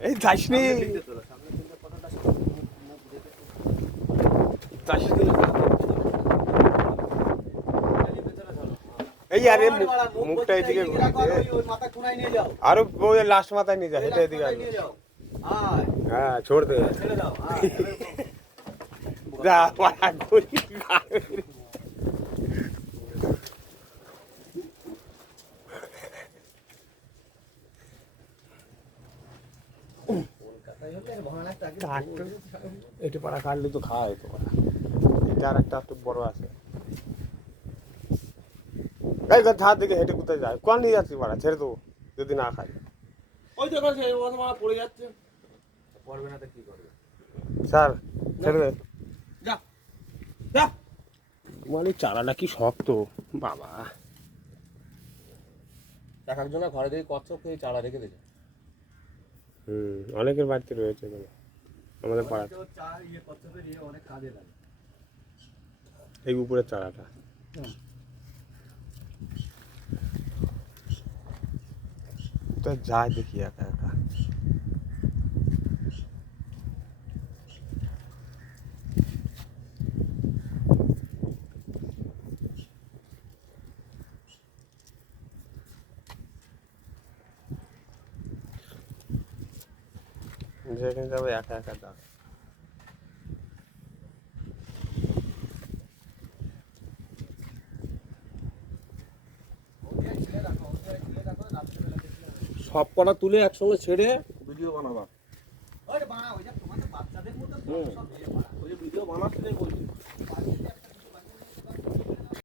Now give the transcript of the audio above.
এই যাসনি এই আরে মুখটা এদিকে আরো ওই লাস্ট মাথায় নিয়ে যা হেঁটে এদিকে হ্যাঁ ছোড় দে যা পাড়া করি এটা পাড়া কাটলে তো খাওয়া যেত পাড়া এটা আর একটা একটু বড় আছে এই ধার দিকে হেঁটে কোথায় যায় কোন নিয়ে যাচ্ছি পাড়া ছেড়ে দেবো যদি না খাই ওই তো পড়ে যাচ্ছে পড়বে না তো কি করবে স্যার ছেড়ে দে যা যা মানে চারাটা কি শক্ত বাবা এক একজনের ঘরে দেখি কচ্ছপ খেয়ে চারা রেখে দিয়েছে অনেকের বাড়িতে রয়েছে আমাদের পাড়া অনেক কাজে লাগে এই উপরের চারাটা তো যায় দেখি একা একা যেখানে যাবে একা একা যা সব কটা তুলে একসঙ্গে ছেড়ে ভিডিও বানাবা ভিডিও বানাচ্ছি বলছি